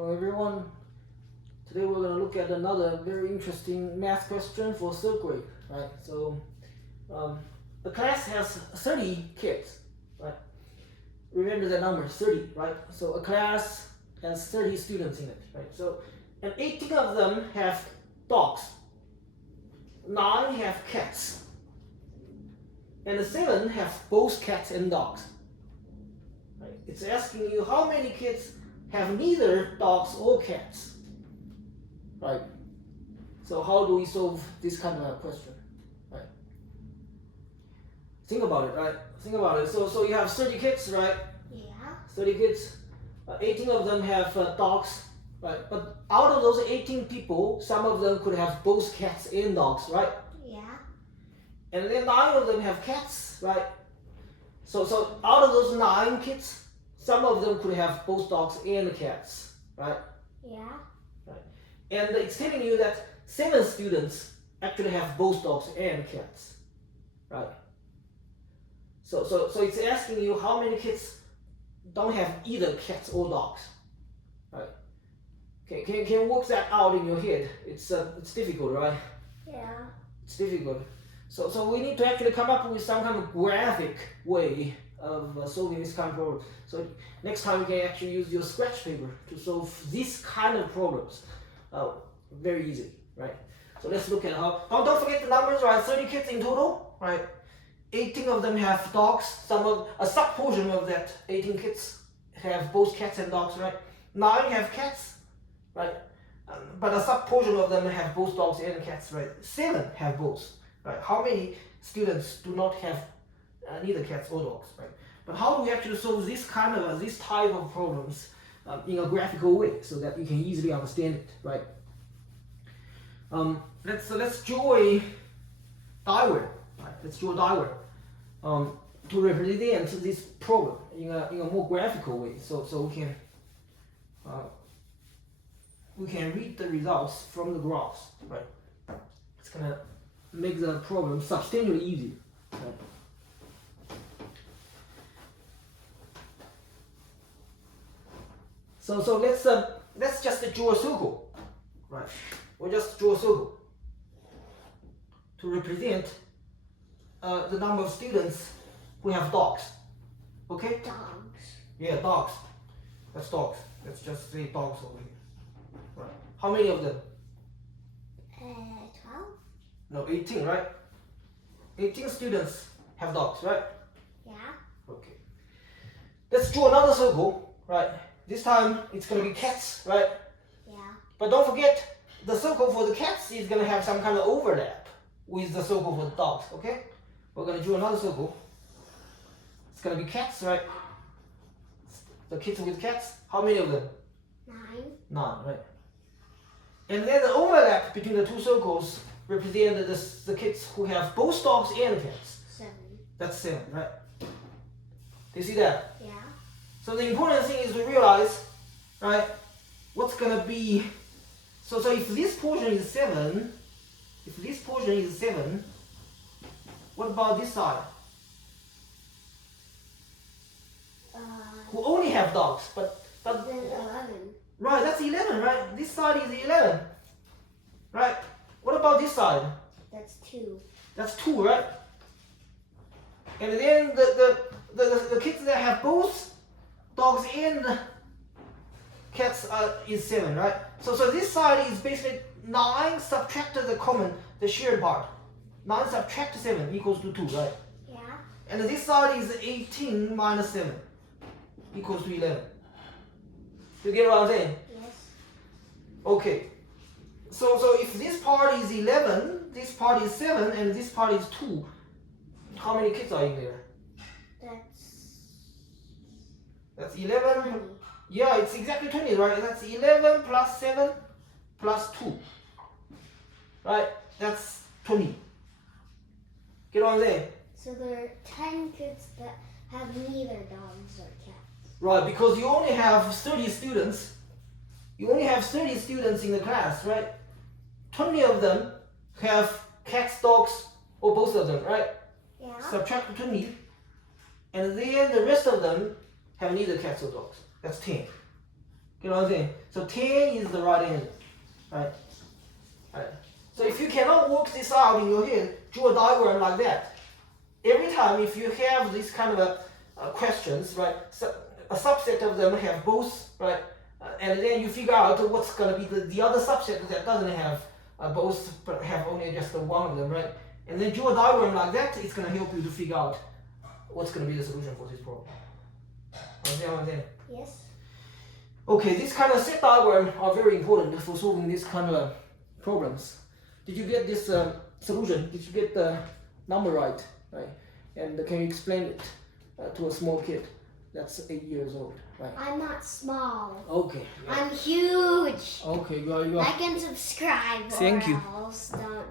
Hello everyone. Today we're going to look at another very interesting math question for third grade, right? So the class has 30 kids, right? Remember the number 30, right? So a class has 30 students in it, right? So and 18 of them have dogs, 9 have cats, and 7 have both cats and dogs. Right? It's asking you how many kids have neither dogs or cats, right? So how do we solve this kind of a question, right? Think about it, right? Think about it. So you have 30 kids, right? Yeah. 30 kids, 18 of them have dogs, right? But out of those 18 people, some of them could have both cats and dogs, right? Yeah. And then 9 of them have cats, right? So out of those 9 kids, some of them could have both dogs and cats, right? Yeah. Right. And it's telling you that 7 students actually have both dogs and cats, right? So it's asking you how many kids don't have either cats or dogs, right? Okay, can you work that out in your head? It's difficult, right? Yeah. It's difficult. So we need to actually come up with some kind of graphic way of solving this kind of problem. So next time you can actually use your scratch paper to solve this kind of problems. Very easy, right? So let's look at how. Oh, don't forget the numbers, right? 30 kids in total, right? 18 of them have dogs. A sub portion of that 18 kids have both cats and dogs, right? 9 have cats, right? But a sub portion of them have both dogs and cats, right? 7 have both, right? How many students do not have neither cats or dogs, right? But how do we actually solve this type of problems in a graphical way so that you can easily understand it, right? Let's draw a diagram, right? Let's draw a diagram to represent this problem in a more graphical way, so we can read the results from the graphs, right? It's gonna make the problem substantially easier, right? So let's just draw a circle, right? We'll just draw a circle to represent the number of students who have dogs. Okay? Dogs. Yeah, dogs. That's dogs. Let's just say dogs over here. Right. How many of them? 12. No, 18, right? 18 students have dogs, right? Yeah. Okay. Let's draw another circle, right? This time it's gonna be cats, right? Yeah. But don't forget, the circle for the cats is gonna have some kind of overlap with the circle for the dogs, okay? We're gonna draw another circle. It's gonna be cats, right? The kids with cats. How many of them? 9. 9, right? And then the overlap between the two circles represent the kids who have both dogs and cats. 7. That's 7, right? Do you see that? Yeah. So the important thing is to realize, right, what's gonna be. So if this portion is 7, what about this side? Who only have dogs, but Then 11. right, that's 11, right? This side is 11, right? What about this side? That's 2. That's 2, right? And then the kids that have both dogs and cats is 7, right? So this side is basically 9 subtracted the shared part. 9 subtract 7 equals to 2, right? Yeah. And this side is 18 minus 7 equals to 11. You get what I'm saying? Yes. Okay. So if this part is 11, this part is 7, and this part is 2, how many kids are in there? That's 11. 20. Yeah, it's exactly 20, right? That's 11 plus 7 plus 2. Right? That's 20. Get what I'm saying? So there are 10 kids that have neither dogs or cats. Right, because you only have 30 students. You only have 30 students in the class, right? 20 of them have cats, dogs, or both of them, right? Yeah. Subtract 20. And then the rest of them have neither cats or dogs. That's 10. You know what I'm saying? So 10 is the right answer, right? Right. So if you cannot work this out in your head, draw a diagram like that. Every time if you have this kind of questions, right? So a subset of them have both, right? And then you figure out what's going to be the other subset that doesn't have both, but have only just one of them, right? And then draw a diagram like that. It's going to help you to figure out what's going to be the solution for this problem. Understand what I'm saying? Yes. Okay, this kind of set diagram are very important for solving this kind of problems. Did you get this solution? Did you get the number right? Right? And can you explain it to a small kid that's 8 years old? Right? I'm not small. Okay. Yeah. I'm huge. Okay, you are. Like and subscribe. Thank or you. Else don't.